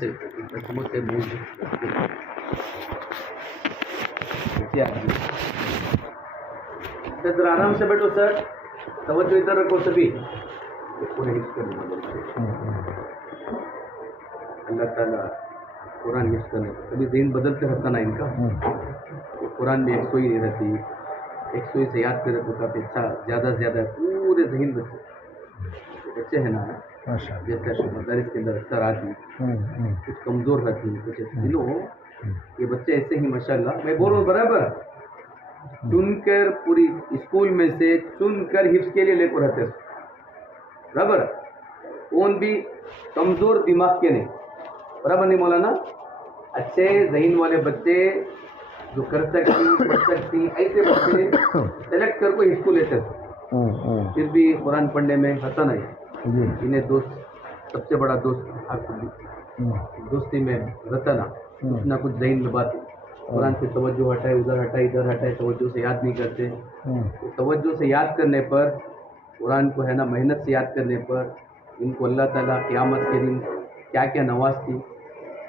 سے حکومت موجود ذرا آرام سے بیٹھو سر، توجہ ادھر رکھو سبھی. پورے حفظ کرنے اللہ تعالیٰ قرآن حفظ کرنے کبھی ذہن بدلتے رہتا نا ان کا. قرآن میں 100 ہی نہیں رہتی، 100 ہی سے یاد کرے تو کافی اچھا، زیادہ سے زیادہ پورے ذہن بچے ہیں نا، جیسے مدارس کے اندر اکثر آتی کچھ کمزور رہتی کچھ دلوں، یہ بچے ایسے ہی ماشاءاللہ میں بول رہا ہوں برابر چن کر پوری اسکول میں سے چن کر حفظ کے لیے لے کر رہتے برابر، کون بھی کمزور دماغ کے نہیں، برابر نہیں مولانا. اچھے ذہن والے بچے جو کر سکتی پڑھ سکتی ایسے بچے سلیکٹ کر کو حفظ کو لیتے تھے. پھر بھی قرآن پڑھنے میں ہوتا نہیں. انہیں دوست سب سے بڑا دوست دوستی میں رہتا نا، کچھ نہ کچھ ذہن میں بات قرآن سے توجہ ہٹائے ادھر ہٹائے ادھر ہٹائے، توجہ سے یاد نہیں کرتے. توجہ سے یاد کرنے پر قرآن کو ہے نا محنت سے یاد کرنے پر ان کو اللہ تعالیٰ قیامت کے دن کیا کیا نوازتی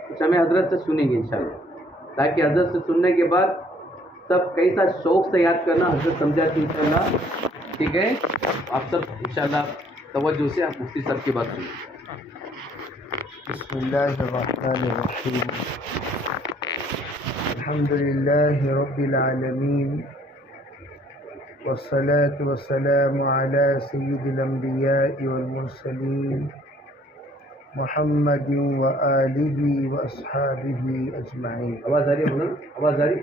کچھ ہمیں حضرت سے سنیں گے انشاءاللہ، تاکہ حضرت سے سننے کے بعد سب کیسا شوق سے یاد کرنا حضرت سمجھاتی انشاءاللہ. ٹھیک ہے، آپ سب انشاءاللہ توجہ سے آپ مفتی صاحب کی بات سنیں. بسم اللہ الرحمن الرحیم. الحمد للہ رب العالمین والصلاة والسلام علی سید الانبیاء والمرسلین محمد وآلہ واصحابہ اجمعین. آواز آ رہی ہے مولانا؟ آواز آ رہی؟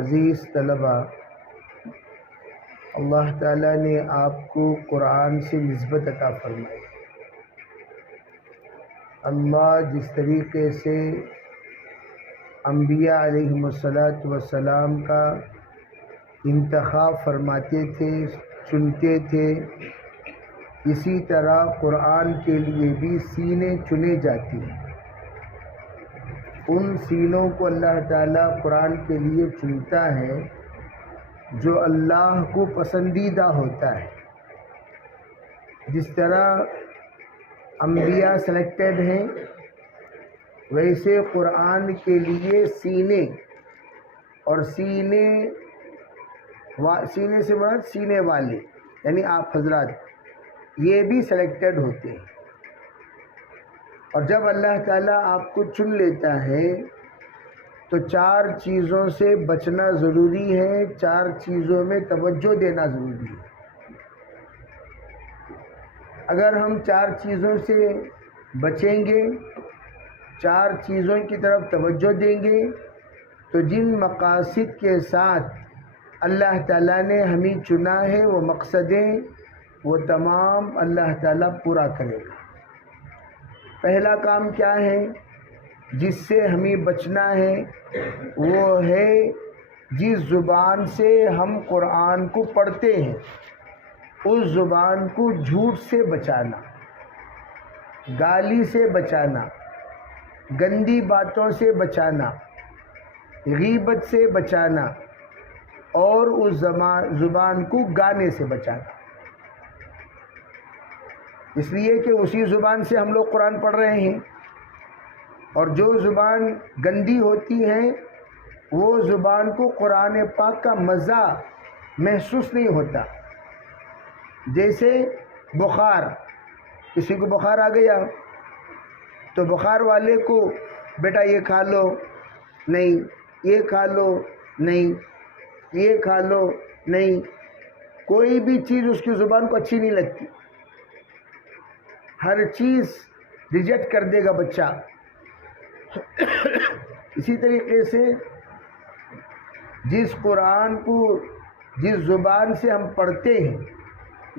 عزیز طلبہ، اللہ تعالیٰ نے آپ کو قرآن سے نسبت عطا فرمائی. اللہ جس طریقے سے انبیاء علیہم السلام کا انتخاب فرماتے تھے، چنتے تھے، اسی طرح قرآن کے لیے بھی سینے چنے جاتی ہیں. ان سینوں کو اللہ تعالیٰ قرآن کے لیے چنتا ہے جو اللہ کو پسندیدہ ہوتا ہے. جس طرح انبیاء سلیکٹڈ ہیں، ویسے قرآن کے لیے سینے، اور سینے سے مراد سینے والے یعنی آپ حضرات، یہ بھی سلیکٹڈ ہوتے ہیں. اور جب اللہ تعالیٰ آپ کو چن لیتا ہے تو 4 چیزوں سے بچنا ضروری ہے، 4 چیزوں میں توجہ دینا ضروری ہے. اگر ہم 4 چیزوں سے بچیں گے، 4 چیزوں کی طرف توجہ دیں گے، تو جن مقاصد کے ساتھ اللہ تعالیٰ نے ہمیں چنا ہے وہ مقصدیں وہ تمام اللہ تعالیٰ پورا کرے گا. پہلا کام کیا ہے جس سے ہمیں بچنا ہے؟ وہ ہے جس زبان سے ہم قرآن کو پڑھتے ہیں اس زبان کو جھوٹ سے بچانا، گالی سے بچانا، گندی باتوں سے بچانا، غیبت سے بچانا، اور اس زبان کو گانے سے بچانا. اس لیے کہ اسی زبان سے ہم لوگ قرآن پڑھ رہے ہیں، اور جو زبان گندی ہوتی ہے وہ زبان کو قرآن پاک کا مزہ محسوس نہیں ہوتا. جیسے بخار، کسی کو بخار آ گیا تو بخار والے کو بیٹا یہ کھا لو، نہیں، یہ کھا لو، نہیں، یہ کھا لو، نہیں، کوئی بھی چیز اس کی زبان کو اچھی نہیں لگتی، ہر چیز ریجیکٹ کر دے گا بچہ. اسی طریقے سے جس قرآن کو جس زبان سے ہم پڑھتے ہیں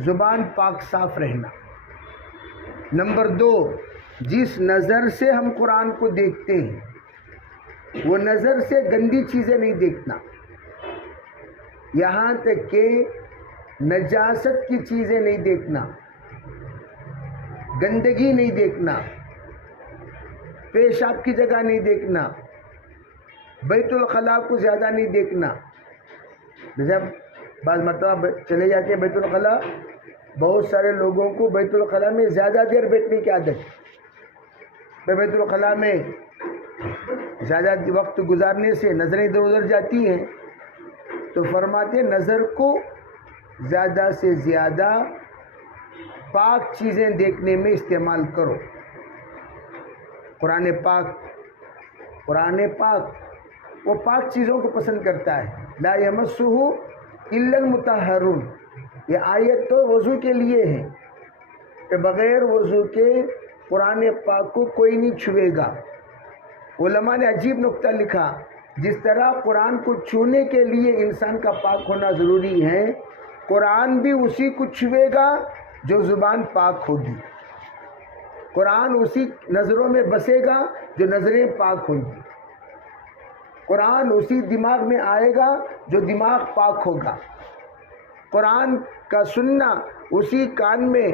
زبان پاک صاف رہنا. نمبر 2، جس نظر سے ہم قرآن کو دیکھتے ہیں وہ نظر سے گندی چیزیں نہیں دیکھنا، یہاں تک کہ نجاست کی چیزیں نہیں دیکھنا، گندگی نہیں دیکھنا، پیشاب کی جگہ نہیں دیکھنا، بیت الخلاء کو زیادہ نہیں دیکھنا. جب بعض مرتبہ چلے جاتے ہیں بیت الخلاء، بہت سارے لوگوں کو بیت الخلاء میں زیادہ دیر بیٹھنے کی عادت ہے. بیت الخلاء میں زیادہ وقت گزارنے سے نظریں ادھر ادھر جاتی ہیں، تو فرماتے ہیں نظر کو زیادہ سے زیادہ پاک چیزیں دیکھنے میں استعمال کرو۔ قرآن پاک وہ پاک چیزوں کو پسند کرتا ہے۔ لا یمسہ الا المطہرون، یہ آیت تو وضو کے لیے ہے کہ بغیر وضو کے قرآن پاک کو کوئی نہیں چھوئے گا۔ علماء نے عجیب نقطہ لکھا، جس طرح قرآن کو چھونے کے لیے انسان کا پاک ہونا ضروری ہے، قرآن بھی اسی کو چھوئے گا جو زبان پاک ہوگی، قرآن اسی نظروں میں بسے گا جو نظریں پاک ہوں گی، قرآن اسی دماغ میں آئے گا جو دماغ پاک ہوگا، قرآن کا سننا اسی کان میں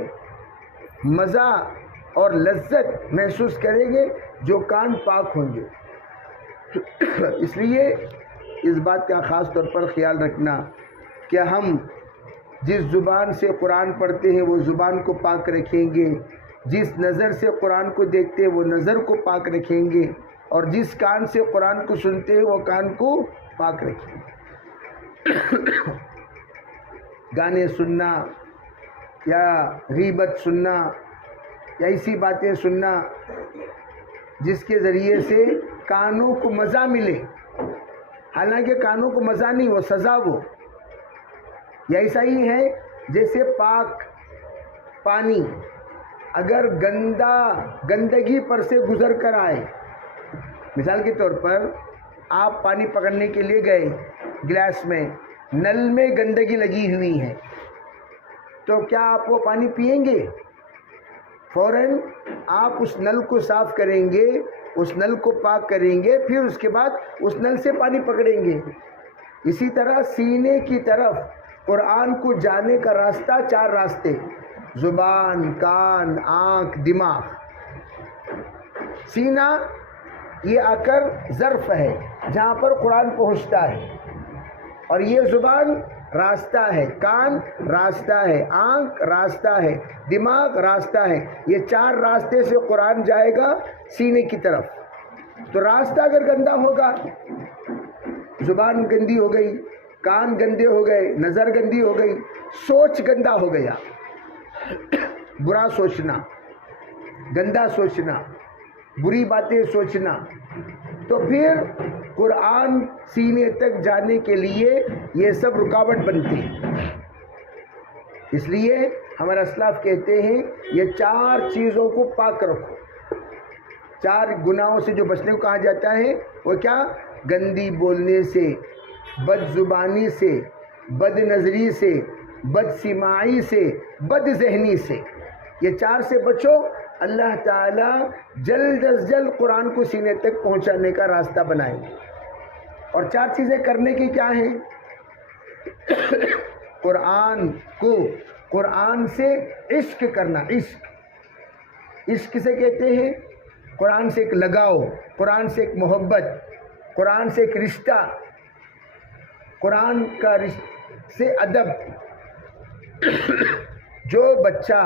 مزہ اور لذت محسوس کریں گے جو کان پاک ہوں گے۔ اس لیے اس بات کا خاص طور پر خیال رکھنا کہ ہم جس زبان سے قرآن پڑھتے ہیں وہ زبان کو پاک رکھیں گے، جس نظر سے قرآن کو دیکھتے ہیں وہ نظر کو پاک رکھیں گے، اور جس کان سے قرآن کو سنتے ہیں وہ کان کو پاک رکھیں گے۔ گانے سننا یا غیبت سننا یا ایسی باتیں سننا جس کے ذریعے سے کانوں کو مزہ ملے، حالانکہ کانوں کو مزہ نہیں، وہ سزا وہ، یا ایسا ہی ہے جیسے پاک پانی اگر گندگی پر سے گزر کر آئے، مثال کے طور پر آپ پانی پکڑنے کے لیے گئے، گلاس میں نل میں گندگی لگی ہوئی ہے، تو کیا آپ وہ پانی پئیں گے؟ فوراً آپ اس نل کو صاف کریں گے، اس نل کو پاک کریں گے، پھر اس کے بعد اس نل سے پانی پکڑیں گے۔ اسی طرح سینے کی طرف قرآن کو جانے کا راستہ 4 راستے، زبان، کان، آنکھ، دماغ۔ سینہ یہ آ کر ظرف ہے جہاں پر قرآن پہنچتا ہے، اور یہ زبان راستہ ہے، کان راستہ ہے، آنکھ راستہ ہے، دماغ راستہ ہے۔ یہ 4 راستے سے قرآن جائے گا سینے کی طرف۔ تو راستہ اگر گندا ہوگا، زبان گندی ہو گئی، کان گندے ہو گئے، نظر گندی ہو گئی، سوچ گندا ہو گیا، برا سوچنا، گندا سوچنا، بری باتیں سوچنا، تو پھر قرآن سینے تک جانے کے لیے یہ سب رکاوٹ بنتی ہے۔ اس لیے ہمارے اسلاف کہتے ہیں یہ 4 چیزوں کو پاک رکھو۔ 4 گناہوں سے جو بچنے کو کہا جاتا ہے وہ کیا؟ گندی بولنے سے، بد زبانی سے، بد نظری سے، بد سماعی سے، بد ذہنی سے۔ یہ 4 سے بچو، اللہ تعالیٰ جلد از جلد قرآن کو سینے تک پہنچانے کا راستہ بنائیں گے۔ اور 4 چیزیں کرنے کی کیا ہیں؟ قرآن سے عشق کرنا۔ عشق سے کہتے ہیں قرآن سے ایک لگاؤ، قرآن سے ایک محبت، قرآن سے ایک رشتہ، قرآن کا سے ادب۔ جو بچہ،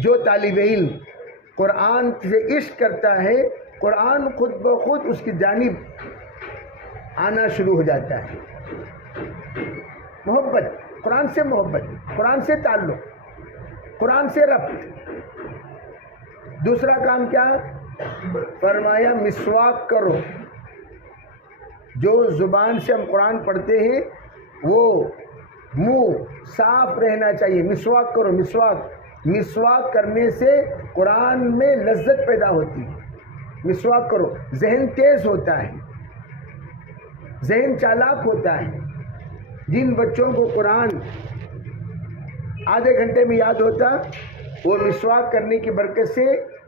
جو طالب علم قرآن سے عشق کرتا ہے، قرآن خود بخود اس کی جانب آنا شروع ہو جاتا ہے۔ محبت، قرآن سے محبت، قرآن سے تعلق، قرآن سے ربط۔ دوسرا کام کیا؟ فرمایا مسواک کرو۔ جو زبان سے ہم قرآن پڑھتے ہیں وہ منہ صاف رہنا چاہیے، مسواک کرو۔ مسواک کرنے سے قرآن میں لذت پیدا ہوتی ہے۔ مسواک کرو، ذہن تیز ہوتا ہے، ذہن چالاک ہوتا ہے۔ جن بچوں کو قرآن آدھے گھنٹے میں یاد ہوتا، وہ مسواک کرنے کی برکت سے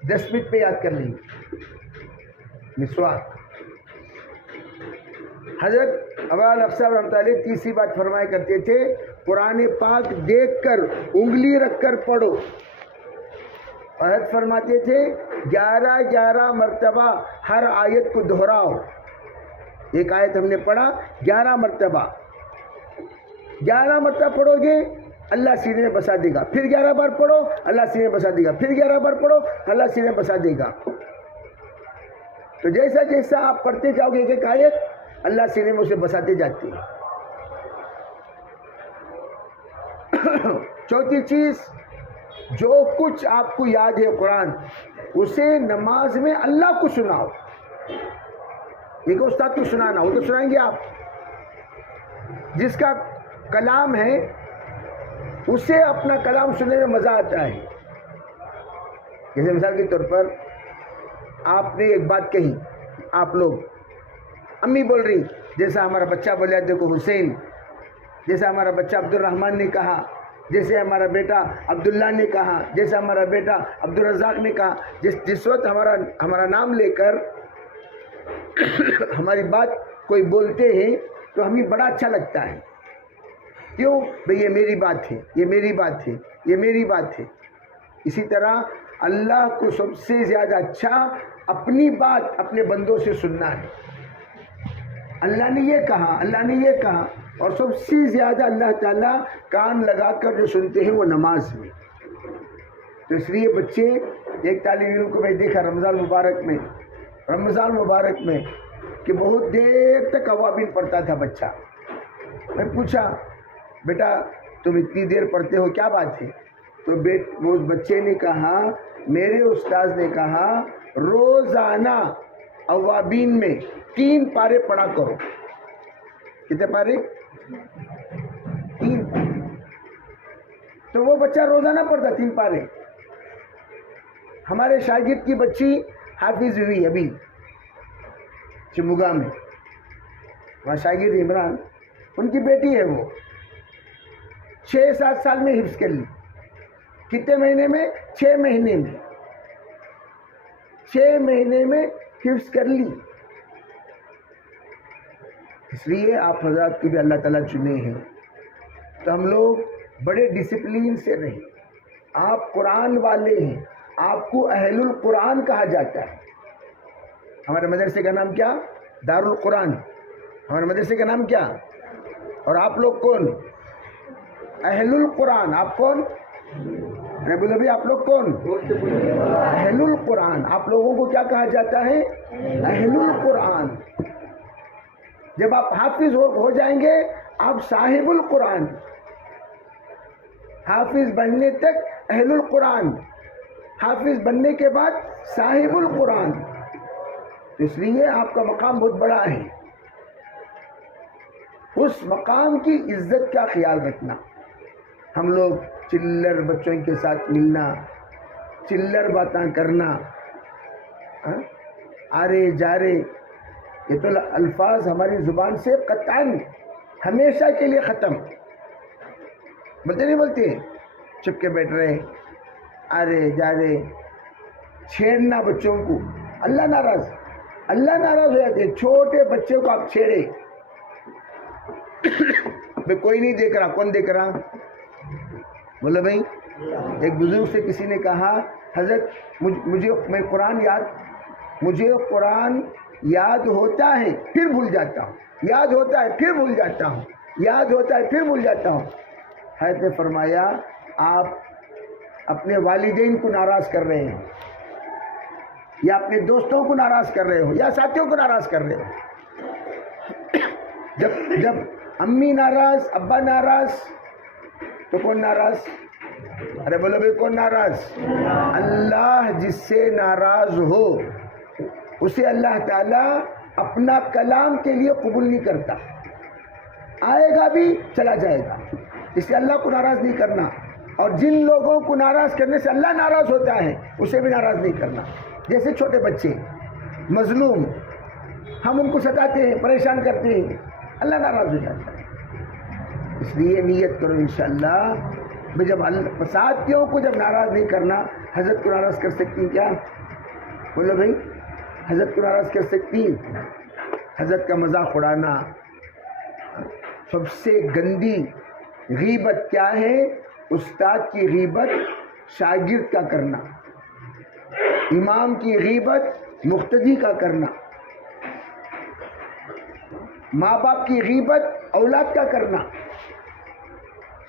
10 منٹ پہ یاد کر لیں گے۔ مسواک۔ حضرت ابو الحق صاحب رحمۃ اللہ علیہ تیسری بات فرمایا کرتے تھے، قرآن پاک دیکھ کر انگلی رکھ کر پڑھو۔ حضرت فرماتے تھے 11 مرتبہ ہر آیت کو دہراؤ۔ ایک آیت ہم نے پڑھا 11 مرتبہ، 11 مرتبہ پڑھو گے اللہ سینے میں بسا دے گا. پھر 11 بار پڑھو, اللہ سینے میں بسا دے گا. پھر 11 بار پڑھو, اللہ سینے میں بسا دے گا. تو جیسا جیسا آپ پڑھتے جاؤ گے ایک ایک آیت, اللہ سینے میں اسے بساتے جاتے ہیں. چوتھی چیز, جو کچھ آپ کو یاد ہے قرآن, اسے نماز میں اللہ کو سناؤ. یہ کہ استاد کو سنانا, وہ تو سنائیں گے آپ. جس کا کلام ہے اسے اپنا کلام سننے میں مزہ آتا ہے. جیسے مثال کے طور پر آپ نے ایک بات کہی, آپ لوگ امی بول رہی, جیسا ہمارا بچہ بولیا دیکھو حسین, جیسا ہمارا بچہ عبد الرحمن نے کہا, جیسے ہمارا بیٹا عبداللہ نے کہا, جیسا ہمارا بیٹا عبدالرزاق نے کہا. جس وقت ہمارا نام لے کر ہماری بات کوئی بولتے ہیں تو ہمیں بڑا اچھا لگتا ہے. کیوں بھئی, یہ میری بات ہے, یہ میری بات ہے, یہ میری بات ہے. اسی طرح اللہ کو سب سے زیادہ اچھا اپنی بات اپنے بندوں سے سننا ہے. اللہ نے یہ کہا, اللہ نے یہ کہا, اور سب سے زیادہ اللہ تعالیٰ کان لگا کر جو سنتے ہیں وہ نماز میں. تو اس لیے بچے, ایک طالب علم کو میں دیکھا رمضان مبارک میں کہ بہت دیر تک اوابین پڑھتا تھا بچہ. میں پوچھا, بیٹا تم اتنی دیر پڑھتے ہو, کیا بات ہے؟ تو وہ بچے نے کہا, میرے استاذ نے کہا روزانہ اوابین میں 3 پارے پڑھا کرو. کتنے پارے؟ 3 پارے. تو وہ بچہ روزانہ پڑھتا 3 پارے. ہمارے شاگرد کی بچی حافظ ہوئی ابھی چموگا میں, وہاں شاگرد عمران, ان کی بیٹی ہے, وہ 6-7 سال میں حفظ کر لی. کتنے مہینے میں؟ 6 مہینے میں. 6 مہینے میں حفظ کر لی. اس لیے آپ حضرات کی بھی اللہ تعالیٰ چنے ہیں, تو ہم لوگ بڑے ڈسپلین سے رہیں. آپ قرآن والے ہیں, آپ کو اہل القرآن کہا جاتا ہے. ہمارے مدرسے کا نام کیا؟ دار القرآن. ہمارے مدرسے کا نام کیا؟ اور آپ لوگ کون؟ اہل القرآن. آپ کون؟ میں بولو بھی, آپ لوگ کون؟ اہل القرآن. آپ لوگوں کو کیا کہا جاتا ہے؟ اہل القرآن. جب آپ حافظ ہو جائیں گے آپ صاحب القرآن. حافظ بننے تک اہل القرآن, حافظ بننے کے بعد صاحب القرآن. اس لیے آپ کا مقام بہت بڑا ہے. اس مقام کی عزت کا خیال رکھنا. ہم لوگ چلر بچوں کے ساتھ ملنا, چلر باتاں کرنا, آرے جارے, یہ تو الفاظ ہماری زبان سے قطعاً ہمیشہ کے لیے ختم. بولتے نہیں بولتے, چپ کے بیٹھ رہے, آرے جارے, چھیڑنا بچوں کو. اللہ ناراض ہو جاتے. چھوٹے بچے کو آپ چھیڑے, میں کوئی نہیں دیکھ رہا, کون دیکھ رہا؟ بولو بھائی. ایک بزرگ سے کسی نے کہا, حضرت مجھے قرآن یاد ہوتا ہے پھر بھول جاتا ہوں, یاد ہوتا ہے پھر بھول جاتا ہوں, یاد ہوتا ہے پھر بھول جاتا ہوں. حضرت نے فرمایا, آپ اپنے والدین کو ناراض کر رہے ہیں, یا اپنے دوستوں کو ناراض کر رہے ہو, یا ساتھیوں کو ناراض کر رہے ہو. جب امی ناراض, ابا ناراض, تو کون ناراض؟ ارے بولو بھائی, کون ناراض؟ اللہ جس سے ناراض ہو اسے اللہ تعالیٰ اپنا کلام کے لیے قبول نہیں کرتا. آئے گا بھی چلا جائے گا. اس لیے اللہ کو ناراض نہیں کرنا, اور جن لوگوں کو ناراض کرنے سے اللہ ناراض ہوتا ہے اسے بھی ناراض نہیں کرنا. جیسے چھوٹے بچے مظلوم, ہم ان کو ستاتے ہیں, پریشان کرتے ہیں, اللہ ناراض ہو جاتا ہے. اس لیے نیت کرو انشاءاللہ. جب ساتھیوں کو جب ناراض نہیں کرنا, حضرت کو ناراض کر سکتی کیا؟ بولو بھائی, حضرت کو ناراض کر سکتی؟ حضرت کا مذاق اڑانا. سب سے گندی غیبت کیا ہے؟ استاد کی غیبت شاگرد کا کرنا, امام کی غیبت مقتدی کا کرنا, ماں باپ کی غیبت اولاد کا کرنا.